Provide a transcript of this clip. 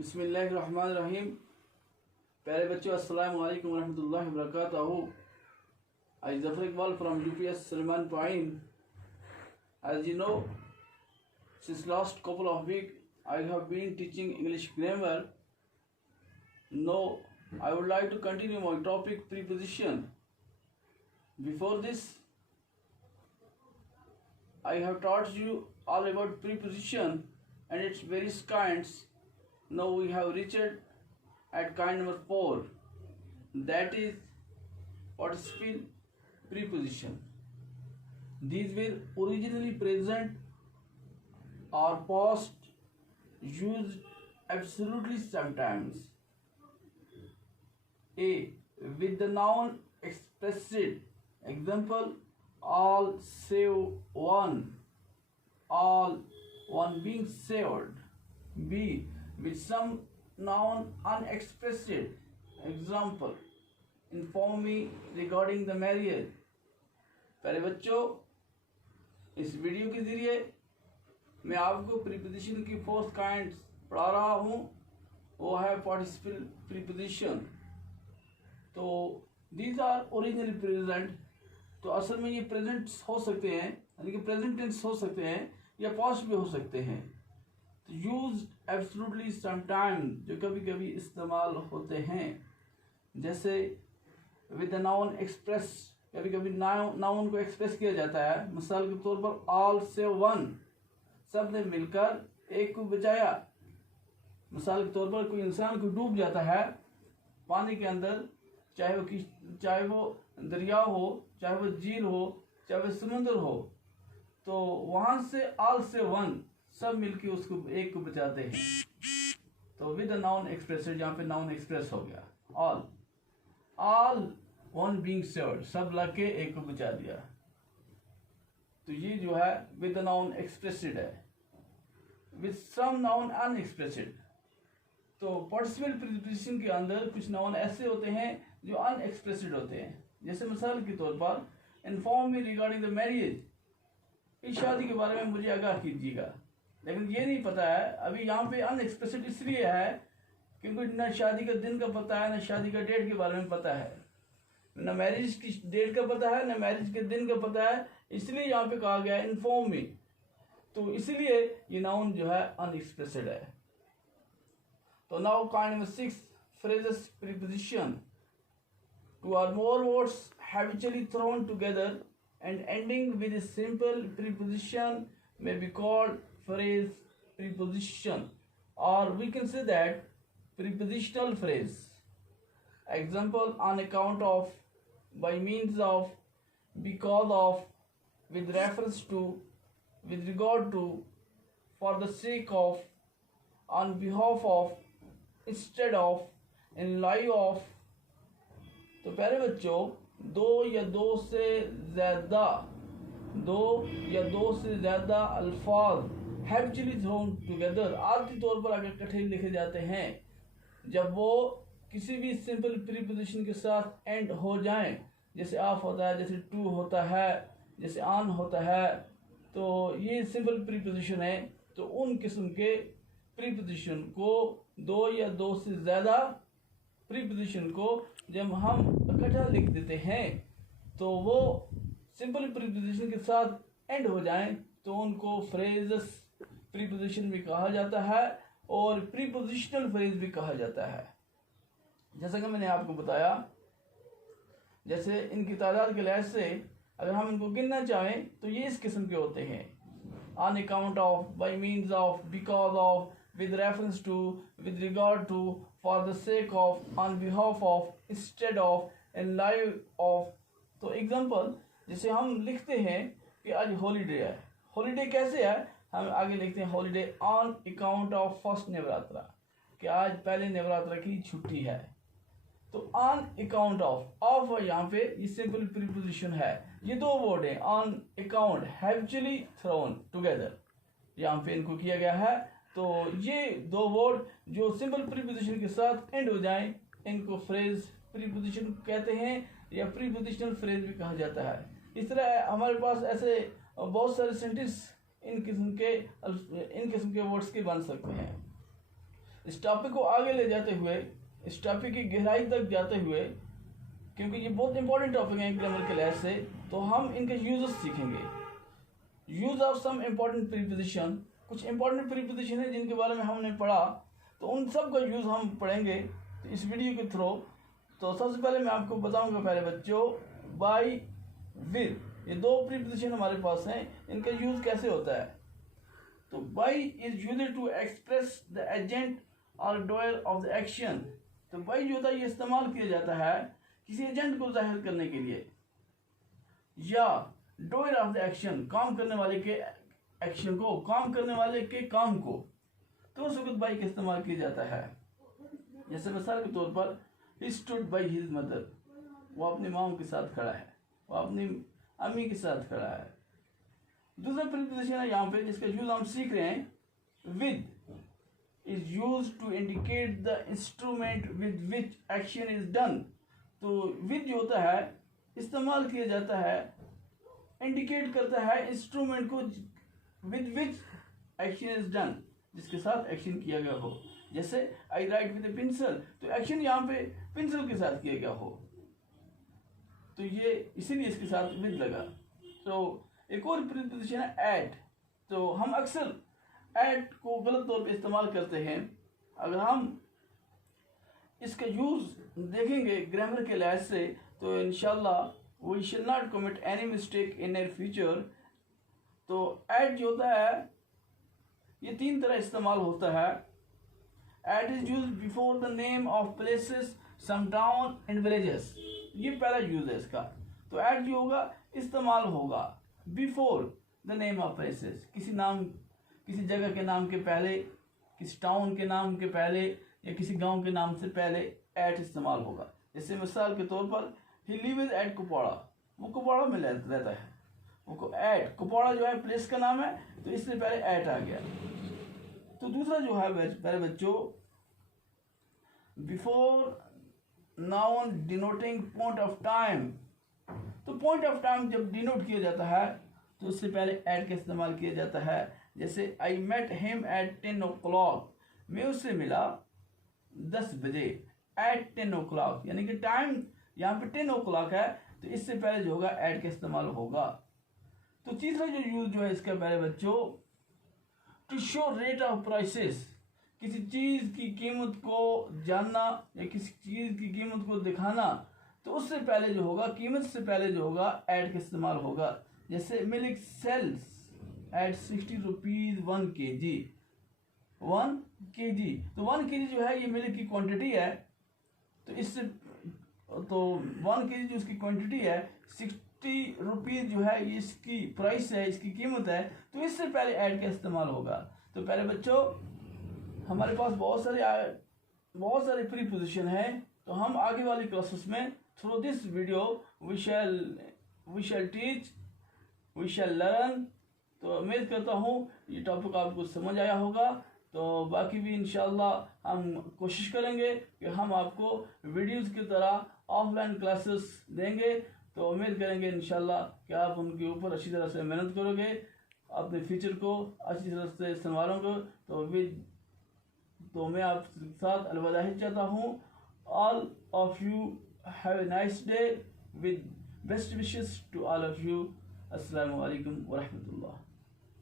बिस्मिल्लाहिर्रहमानिर्रहीम। प्यारे बच्चों, अस्सलामु अलैकुम वरहमतुल्लाहि वबरकातुहू। I Zafar Iqbal from UPS Salman Point. As you know, since last couple of weeks I have been teaching English grammar. Now I would like to continue my topic preposition. Before this, I have taught you all about preposition and its various kinds. Now we have reached at kind number 4, that is participle preposition. These were originally present or past, used absolutely sometimes. A. With the noun expressed. Example: all save one, all one being saved. B. With some noun unexpressed. Example: inform me regarding the marriage. प्यारे बच्चों, इस video के जरिए मैं आपको preposition की 4th kind पढ़ा रहा हूँ, वो है पार्टिसिपल प्रीपोजिशन। तो दीज आर ओरिजिनली प्रेजेंट। तो असल में ये प्रेजेंट हो सकते हैं, यानी कि प्रेजेंट टेंस हो सकते हैं या पास्ट भी हो सकते हैं। तो यूज एब्सोल्युटली समटाइम, जो कभी कभी इस्तेमाल होते हैं, जैसे विद द नाउन एक्सप्रेस, कभी कभी नाउन को एक्सप्रेस किया जाता है। मिसाल के तौर पर ऑल सेव वन, सब ने मिलकर एक को बचाया। मिसाल के तौर पर कोई इंसान को डूब जाता है पानी के अंदर, चाहे वो दरिया हो, चाहे वो झील हो, चाहे वो समुद्र हो, तो वहां से ऑल से वन, सब मिलके उसको एक को बचाते हैं। तो विद नाउन एक्सप्रेस, यहाँ पे नाउन एक्सप्रेस हो गया। ऑल वन बीइंग सेव्ड, सब लगे एक को बचा दिया। तो ये जो है विद नाउन एक्सप्रेस्ड है। With some noun unexpressed. तो पार्टिसिपल प्रीपोजिशन के अंदर कुछ नाउन ऐसे होते हैं जो अनएक्सप्रेस्ड होते हैं। जैसे मिसाल के तौर पर inform me regarding the marriage, इस शादी के बारे में मुझे आगाह कीजिएगा। लेकिन ये नहीं पता है, अभी यहाँ पे अनएक्सप्रेस्ड इसलिए है क्योंकि न शादी का दिन का पता है, न शादी का डेट के बारे में पता है, न मैरिज की डेट का पता है, न मैरिज के दिन का पता है, इसलिए यहाँ पे कहा गया है इन्फॉर्म मी। तो इसलिए ये नाउन जो है अनएक्सप्रेस्ड है। तो now kind number 6, phrases preposition. 2 or more words habitually thrown together and ending with a simple preposition may be called phrase preposition, or we can say that prepositional phrase. Example: on account of, by means of, because of, with reference to, with regard to, for the sake of, on behalf of, instead of, in lieu of। तो प्यारे बच्चों, दो या दो से ज्यादा अल्फाज habitually thrown together, आदि तौर पर अगर इकट्ठे लिखे जाते हैं, जब वो किसी भी सिंपल प्रीपोजिशन के साथ एंड हो जाएं, जैसे ऑफ होता है, जैसे टू होता है, जैसे ऑन होता है, तो ये सिंपल प्रीपोजिशन है। तो उन किस्म के प्रीपोजिशन को, दो या दो से ज़्यादा प्रीपोजिशन को जब हम इकट्ठा लिख देते हैं, तो वो सिंपल प्रीपोजिशन के साथ एंड हो जाएं, तो उनको फ्रेजेस प्रीपोजिशन भी कहा जाता है और प्रीपोजिशनल फ्रेज भी कहा जाता है। जैसा कि मैंने आपको बताया, जैसे इनकी तादाद के लिहाज से अगर हम इनको गिनना चाहें तो ये इस किस्म के होते हैं: on account of, bye means of, because of, with reference to, with regard to, for the sake of, on behalf of, instead of, in lieu of। तो एग्जाम्पल, जैसे हम लिखते हैं कि आज हॉलीडे है। हॉलीडे कैसे है? हम आगे लिखते हैं holiday on account of first Navratra, कि आज पहले नवरात्रा की छुट्टी है। तो ऑन अकाउंट ऑफ यहाँ पे ये सिंपल प्रीपोजिशन है। ये दो वर्ड हैं, on account, habitually thrown together, यहाँ पे इनको किया गया है। तो ये दो वर्ड जो सिंपल प्रीपोजिशन के साथ एंड हो जाएं, इनको फ्रेज प्रीपोजिशन कहते हैं या प्रीपोजिशनल फ्रेज भी कहा जाता है। इस तरह हमारे पास ऐसे बहुत सारे सेंटेंस इन किस्म के वर्ड्स के बन सकते हैं। इस टॉपिक को आगे ले जाते हुए, इस टॉपिक की गहराई तक जाते हुए, क्योंकि ये बहुत इंपॉर्टेंट टॉपिक है ग्रामर के लिहाज से, तो हम इनके यूजेस सीखेंगे। Use of some important preposition, कुछ इंपॉर्टेंट प्रीपोजिशन है जिनके बारे में हमने पढ़ा, तो उन सब का यूज़ हम पढ़ेंगे तो इस वीडियो के थ्रू। तो सबसे पहले मैं आपको बताऊंगा पहले बच्चों, बाय, विद, ये दो प्रीपोजिशन हमारे पास हैं, इनका यूज़ कैसे होता है। तो by is used to express the agent और डोयर ऑफ द एक्शन। तो बाय जो होता है ये इस्तेमाल किया जाता है किसी एजेंट को जाहिर करने के लिए, या डोयर ऑफ द एक्शन, काम करने वाले के एक्शन को, काम करने वाले के काम को, तो उस वक्त बाई का इस्तेमाल किया जाता है। जैसे मिसाल के तौर पर, he stood by his mother, वो अपनी माँ के साथ खड़ा है, वो अपनी अम्मी के साथ खड़ा है। दूसरा प्रीपोजिशन है यहाँ पे जिसका यूज हम सीख रहे हैं, with is use to indicate the instrument with which action is done. तो विद जो होता है इस्तेमाल किया जाता है, इंडिकेट करता है इंस्ट्रूमेंट को with which action is done, जिसके साथ एक्शन किया गया हो। जैसे आई राइट विद ए पेंसिल, तो एक्शन यहाँ पे पेंसिल के साथ किया गया हो, तो ये इसीलिए इसके साथ विद लगा। तो एक और प्रीपोजिशन है एट। तो हम अक्सर एट को गलत तौर पे इस्तेमाल करते हैं। अगर हम इसका यूज देखेंगे ग्रामर के लिहाज से, तो इंशाल्लाह we shall not commit any mistake in er future. तो एट जो होता है ये तीन तरह इस्तेमाल होता है। At is use before the name of places, some town and villages, ये पहला यूज है इसका। तो एट जो होगा इस्तेमाल होगा before the name of places, किसी नाम, किसी जगह के नाम के पहले, किसी टाउन के नाम के पहले, या किसी गांव के नाम से पहले एट इस्तेमाल होगा। जैसे मिसाल के तौर पर, ही लिव्स एट कुपवाड़ा, वो कुपवाड़ा में रहता है, वो एट, कुपवाड़ा जो है प्लेस का नाम है, तो इससे पहले एट आ गया। तो दूसरा जो है पहले बच्चों, before noun denoting point of time. तो पॉइंट ऑफ टाइम जब डिनोट किया जाता है तो उससे पहले एट का इस्तेमाल किया जाता है। जैसे I met him at 10 o'clock, मैं उससे मिला 10 बजे, एट 10 o'clock, यानी कि टाइम यहाँ पे 10 o'clock है, तो इससे पहले जो होगा एट का इस्तेमाल होगा। तो तीसरा जो यूज जो है इसका पहले बच्चों, to show rate of prices, किसी चीज़ की कीमत को जानना या किसी चीज़ की कीमत को दिखाना, तो उससे पहले जो होगा, कीमत से पहले जो होगा एट का इस्तेमाल होगा। जैसे milk sells at 60 rupees 1 kg, 1 kg, तो 1 kg जो है ये मिल्क की क्वांटिटी है, तो इससे तो 1 kg जो इसकी क्वांटिटी है, 60 रुपीज़ जो है ये इसकी प्राइस है, इसकी कीमत है, तो इससे पहले ऐड का इस्तेमाल होगा। तो पहले बच्चों हमारे पास बहुत सारे प्रीपोजिशन है, तो हम आगे वाली क्लासेस में through this video we shall teach, we shall learn. तो उम्मीद करता हूँ ये टॉपिक आपको समझ आया होगा। तो बाकी भी इंशाल्लाह हम कोशिश करेंगे कि हम आपको वीडियोस की तरह ऑफलाइन क्लासेस देंगे। तो उम्मीद करेंगे इंशाल्लाह कि आप उनके ऊपर अच्छी तरह से मेहनत करोगे, अपने फ्यूचर को अच्छी तरह से संभालोगे। तो मैं आपके साथ अलविदा चाहता हूँ। All of you have a nice day with best wishes to all of you. अस्सलामु अलैकुम व रहमतुल्लाह।